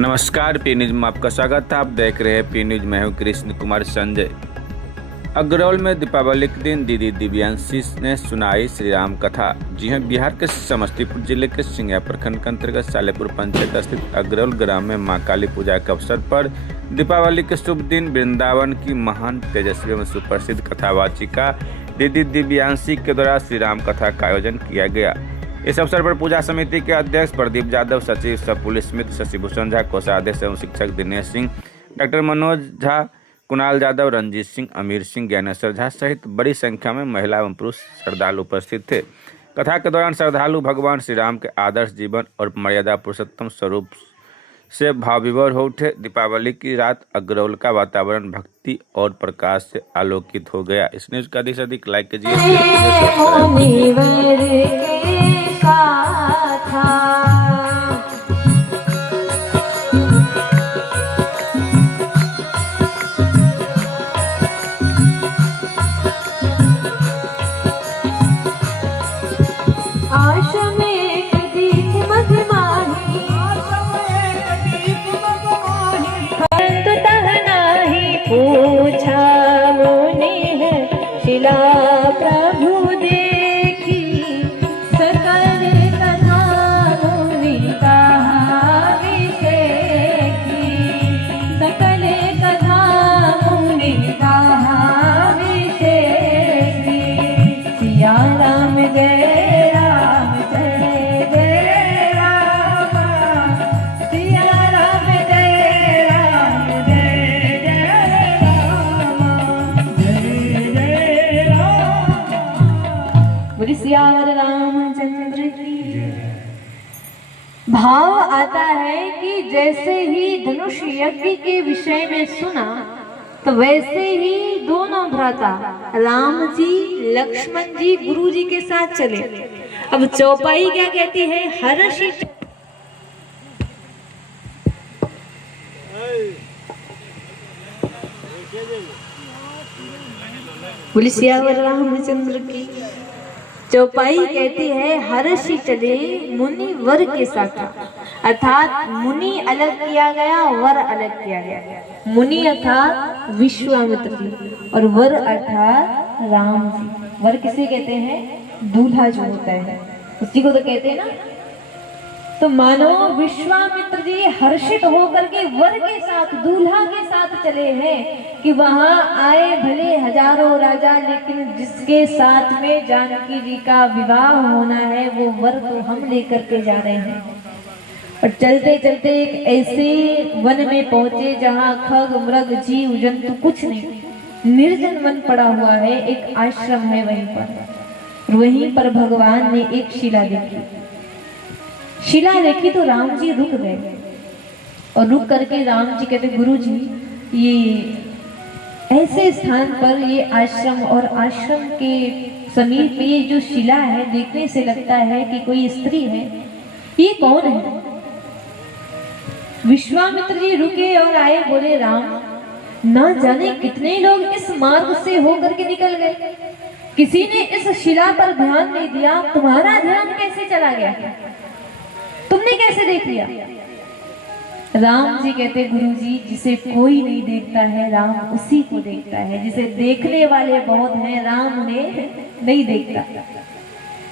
नमस्कार, P news में आपका स्वागत है। आप देख रहे हैं पी न्यूज। मैं हूं कृष्ण कुमार संजय। अग्रौल में दीपावली के दिन दीदी दिव्यांशी ने सुनाई श्री राम कथा। जी हां, बिहार के समस्तीपुर जिले के सिंघिया प्रखंड के अंतर्गत सालेपुर पंचायत स्थित अग्रौल ग्राम में मां काली पूजा के अवसर पर दीपावली के शुभ दिन वृंदावन की महान तेजस्वी एवं सुप्रसिद्ध कथावाचिका दीदी दिव्यांशी के द्वारा श्री राम कथा का आयोजन किया गया। इस अवसर पर पूजा समिति के अध्यक्ष प्रदीप यादव, सचिव सब पुलिस मित्र शशिभूषण झा, कोषाध्यक्ष एवं शिक्षक दिनेश सिंह, डॉक्टर मनोज झा, कुणाल यादव, रंजीत सिंह, अमीर सिंह, ज्ञानेश्वर झा सहित बड़ी संख्या में महिला एवं पुरुष श्रद्धालु उपस्थित थे। कथा के दौरान श्रद्धालु भगवान श्री राम के आदर्श जीवन और मर्यादा पुरुषोत्तम स्वरूप से भावविभोर हो उठे। दीपावली की रात अग्रौल का वातावरण भक्ति और प्रकाश से आलोकित हो गया। इस न्यूज का अधिक से अधिक लाइक कीजिए, शेयर कीजिए। पूछा मुनि शिला प्रभु देखी, सकल कथा मुनि कहा विषेखी, सकल कथा मुनि कहा विषेखी। सिया राम जय राम जय जय राम, सिया राम जय राम जय जय बोली सियावर रामचंद्र की। भाव आता है कि जैसे ही धनुष यज्ञ के विषय में सुना तो वैसे ही दोनों भ्राता राम जी लक्ष्मण जी गुरु जी के साथ चले। अब चौपाई क्या कहती है? हर्षि बोली सियावर रामचंद्र की। चौपाई कहती है हर्षि चले मुनि वर के साथ, अर्थात मुनि अलग किया गया, वर अलग किया गया। मुनि अर्थात विश्वामित्र जी और वर अर्थात राम जी। वर किसे कहते हैं? दूल्हा जो होता है उसी को तो कहते हैं ना। तो मानो विश्वामित्र जी हर्षित होकर के वर के साथ, दूल्हा के साथ चले हैं कि वहां आए भले हजारों राजा, लेकिन जिसके साथ में जानकी जी का विवाह होना है वो वर तो हम लेकर के जा रहे हैं। और चलते चलते एक ऐसे वन में पहुंचे जहां खग मृग जीव जंतु कुछ नहीं, निर्जन वन पड़ा हुआ है, एक आश्रम है वहीं पर। वहीं पर भगवान ने एक शिला देखी। शिला देखी तो राम जी रुक गए और रुक करके राम जी कहते, गुरु जी ये ऐसे स्थान पर ये आश्रम, और आश्रम के समीप में ये जो शिला है देखने से लगता है कि कोई स्त्री है, ये कौन है? विश्वामित्र जी रुके और आए, बोले राम ना जाने कितने लोग इस मार्ग से होकर के निकल गए, किसी ने इस शिला पर ध्यान नहीं दिया, तुम्हारा ध्यान कैसे चला गया? तुमने कैसे देख लिया? राम जी कहते, गुरुजी जिसे कोई नहीं देखता है राम उसी को देखता है। जिसे देखने वाले बहुत हैं, राम उन्हें नहीं देखता।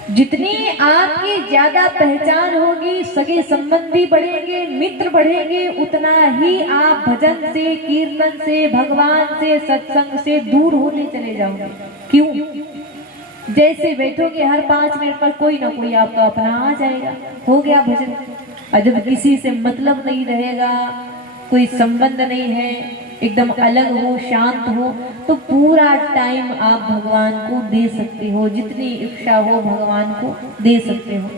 जितनी आपकी ज्यादा पहचान होगी, सगे संबंधी बढ़ेंगे, मित्र बढ़ेंगे, उतना ही आप भजन से, कीर्तन से, भगवान से, सत्संग से दूर होने चले जाओगे। क्यों? जैसे बैठोगे हर 5 मिनट पर कोई ना कोई आपका अपना आ जाएगा, हो गया भजन। और जब किसी से मतलब नहीं रहेगा, कोई संबंध नहीं है, एकदम अलग हो, शांत हो, तो पूरा टाइम आप भगवान को दे सकते हो, जितनी इच्छा हो भगवान को दे सकते हो।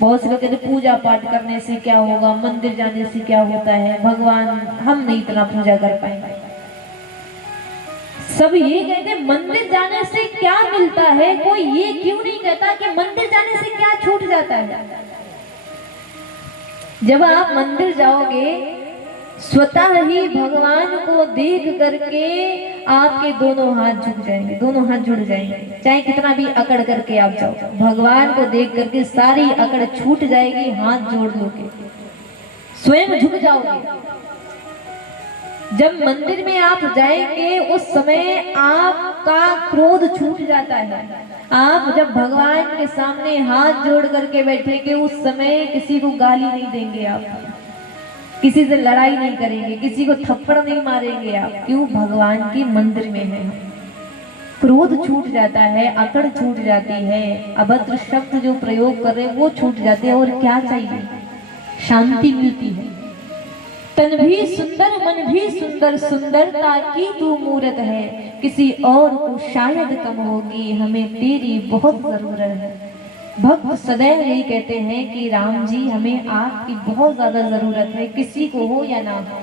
बहुत से लोग कहते पूजा पाठ करने से क्या होगा, मंदिर जाने से क्या होता है, भगवान हम नहीं इतना पूजा कर पाएंगे। सब ये कहते मंदिर जाने से क्या मिलता है, कोई ये क्यों नहीं कहता कि मंदिर जाने से क्या छूट जाता है? जब आप मंदिर जाओगे स्वतः ही भगवान को देख करके आपके दोनों हाथ झुक जाएंगे, दोनों हाथ जुड़ जाएंगे। चाहे कितना भी अकड़ करके आप जाओ, भगवान को देख करके सारी अकड़ छूट जाएगी, हाथ जोड़ लोगे। स्वयं झुक जाओगे। जब मंदिर में आप जाएंगे उस समय आपका क्रोध छूट जाता है। आप जब भगवान के सामने हाथ जोड़ करके बैठेंगे उस समय किसी को गाली नहीं देंगे, आप किसी से लड़ाई नहीं करेंगे, किसी को थप्पड़ नहीं मारेंगे आप। क्यों? भगवान के मंदिर में है। क्रोध छूट जाता है, अकड़ छूट जाती है, अभद्र शब्द जो प्रयोग कर रहे हैं वो छूट जाते हैं। और क्या चाहिए? शांति मिलती है। तन भी सुंदर मन भी सुंदर, सुंदरता की तू मूरत है, किसी और को शायद कम होगी, हमें तेरी बहुत जरूरत है। भक्त सदैव यही कहते हैं कि राम जी हमें आपकी बहुत ज्यादा जरूरत है, किसी को हो या ना हो।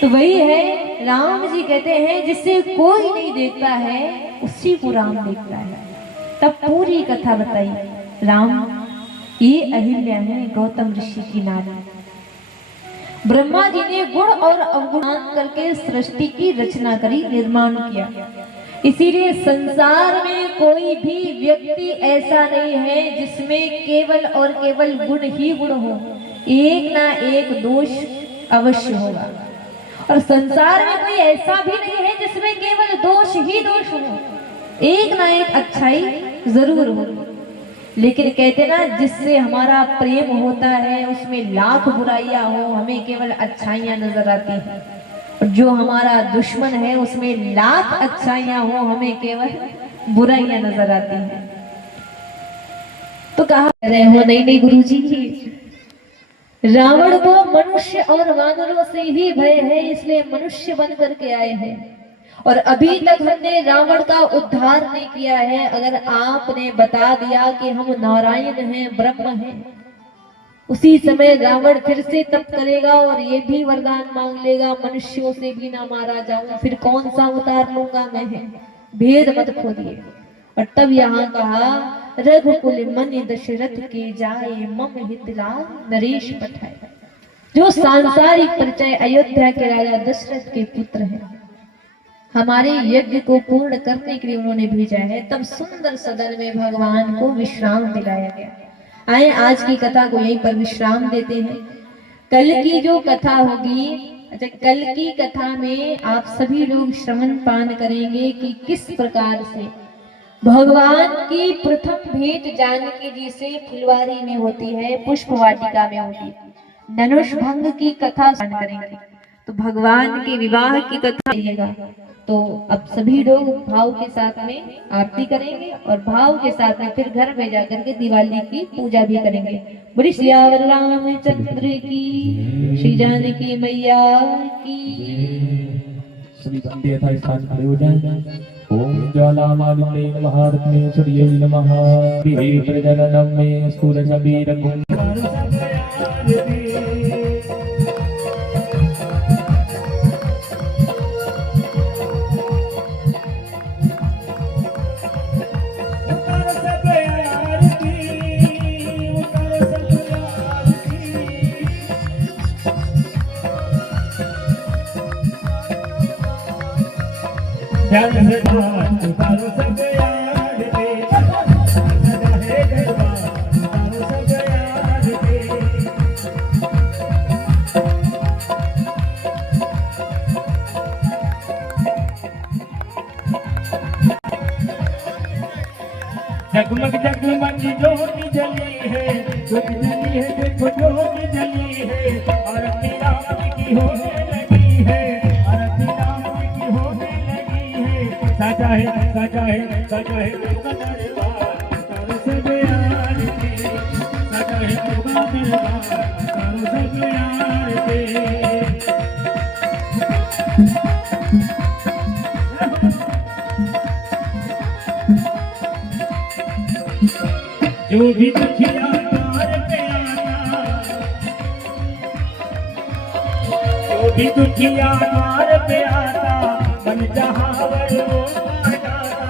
तो वही है, राम जी कहते हैं जिससे कोई नहीं देखता है उसी को राम देखता है। तब पूरी कथा बताई। राम ये अहिल्या है गौतम ऋषि की नारी। ब्रह्मा जी ने गुण और अवगुण करके सृष्टि की रचना करी, निर्माण किया। इसीलिए संसार में कोई भी व्यक्ति ऐसा नहीं है जिसमें केवल और केवल गुण ही गुण हो, एक ना एक दोष अवश्य होगा। और संसार में कोई ऐसा भी नहीं है जिसमें केवल दोष ही दोष हो, एक ना एक अच्छाई जरूर होगी। लेकिन कहते ना, जिससे हमारा प्रेम होता है उसमें लाख बुराइयां हो, हमें केवल अच्छाइयां नजर आती हैं। और जो हमारा दुश्मन है उसमें लाख अच्छाइयां हो, हमें केवल बुराइयां नजर आती हैं। तो कहा रहे हो, नहीं नहीं गुरुजी, रावण को मनुष्य और वानरों से ही भय है, इसलिए मनुष्य बन करके आए हैं। और अभी तक हमने रावण का उद्धार नहीं किया है। अगर आपने बता दिया कि हम नारायण हैं, ब्रह्म हैं, उसी समय रावण फिर से तप करेगा और ये भी वरदान मांग लेगा, मनुष्यों से भी ना मारा जाऊं, फिर कौन सा उतार लूंगा मैं। भेद मत खोलिए। और तब यहाँ कहा, रघुकुल मन दशरथ के जाए, मम हित लाल नरेश पठाए। जो सांसारिक परिचय अयोध्या के राजा दशरथ के पुत्र हैं, हमारे यज्ञ को पूर्ण करने के लिए उन्होंने भेजा है। तब सुंदर सदन में भगवान को विश्राम दिलाया गया। आए आज की कथा को यहीं पर विश्राम देते हैं। कल की जो कथा होगी, अच्छा, कल की कथा में आप सभी लोग श्रवण पान करेंगे कि किस प्रकार से भगवान की प्रथम भेंट जानकी जी से फुलवारी में होती है, पुष्प वाटिका में होती है। धनुष भंग की कथा पान करेंगे। तो भगवान के विवाह की कथा आइएगा। तो अब सभी लोग भाव के साथ में आरती करेंगे और भाव के साथ में फिर घर में जाकर के दिवाली की पूजा भी करेंगे। बोली सियावर रामचंद्र की, श्री जानकी मैया की। सभी बंदे यथा स्थान खड़े हो जाएं। ओम ज्वालामालिन्ये नमः, रत्नेश्वर्यै नमः, विहे प्रजननं मे स्थूलशरीरं। ध्यान से उतारो सब याद पे, सदा है दरबार, उतारो सब याद पे। जगमग जगमग ज्योति जली है, ज्योति जली है, देखो ज्योति जली है। आरती राम की होने लगी है, आरती राम की होने लगी है। सजा है, सजा है, सजा है दरबार, उतारो सब आरती। सजा है दरबार, उतारो सब आरती। जो भी दुखिया द्वार पे आता, जो भी दुखिया द्वार पे आता, मन जहावर वो पा जाता,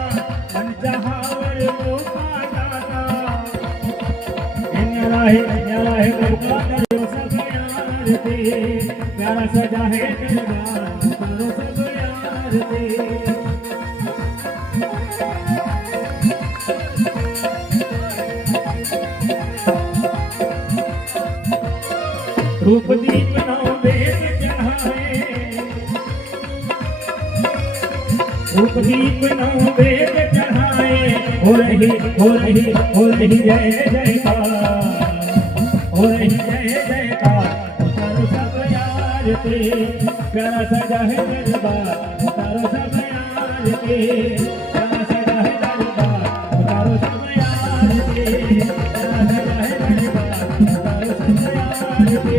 मन जहावर वो पा जाता। न्यारा है दरबार, सब आरती, प्यारा सजा है दरबार, करो सब आरती। धूप दीप नौ वेद चढ़ाए, धूप दीप नौ वेद चढ़ाए, हो रही जय जयकार, हो रही जय जयकार। उतारो सब आरती, प्यारा सजा है दरबार, उतारो सब आरती, प्यारा सजा है दरबार, उतारो सब आरती, प्यारा सजा है दरबार, उतारो सब आरती।